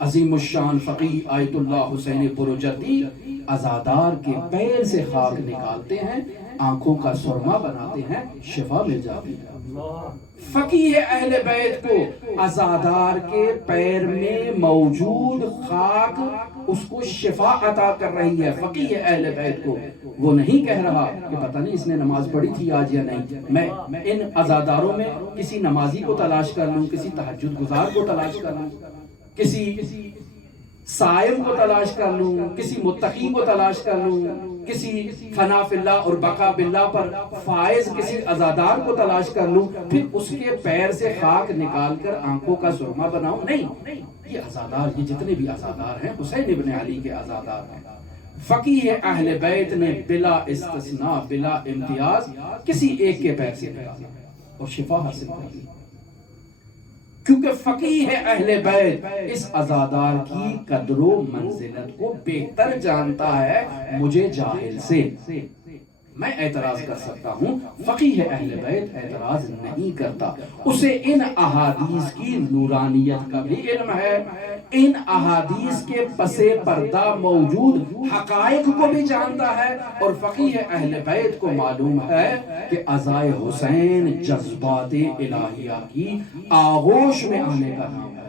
عظیم الشان فقیہ آیت اللہ حسین پرجردی عزادار کے پیر سے خاک نکالتے ہیں، آنکھوں کا سرما بناتے ہیں، شفا مل جاتی ہے۔ فقیہ اہل بیت کو عزادار کے پیر میں موجود خاک اس کو شفا عطا کر رہی ہے۔ فقیہ اہل بیت کو وہ نہیں کہہ رہا کہ پتہ نہیں اس نے نماز پڑھی تھی آج یا نہیں، میں ان عزاداروں میں کسی نمازی کو تلاش کر لوں، کسی تہجد گزار کو تلاش کر لوں، کسی صائم کو تلاش کر لوں، کسی متقی کو تلاش کر لوں، کسی فنا فی اللہ اور بقا باللہ پر فائز کسی عزادار کو تلاش کر لوں، پھر اس کے پیر سے خاک نکال کر آنکھوں کا سرما بناؤں؟ نہیں، یہ عزادار، یہ جتنے بھی عزادار ہیں حسین ابن علی کے عزادار ہیں۔ فقیہ اہل بیت نے بلا استثناء، بلا امتیاز کسی ایک کے پیر سے نکالا اور شفا حاصل کر لی، کیونکہ فقیہ اہل بیت اس عزادار کی قدر و منزلت کو بہتر جانتا ہے مجھے جاہل سے۔ میں اعتراض کر سکتا ہوں، فقیہ اہل بیت اعتراض نہیں کرتا، اسے ان احادیث کی نورانیت کا بھی علم ہے، ان احادیث کے پس پردہ موجود حقائق کو بھی جانتا ہے، اور فقیہ اہل بیت کو معلوم ہے کہ عزائے حسین جذبات الہیہ کی آغوش میں آنے کا نام ہے۔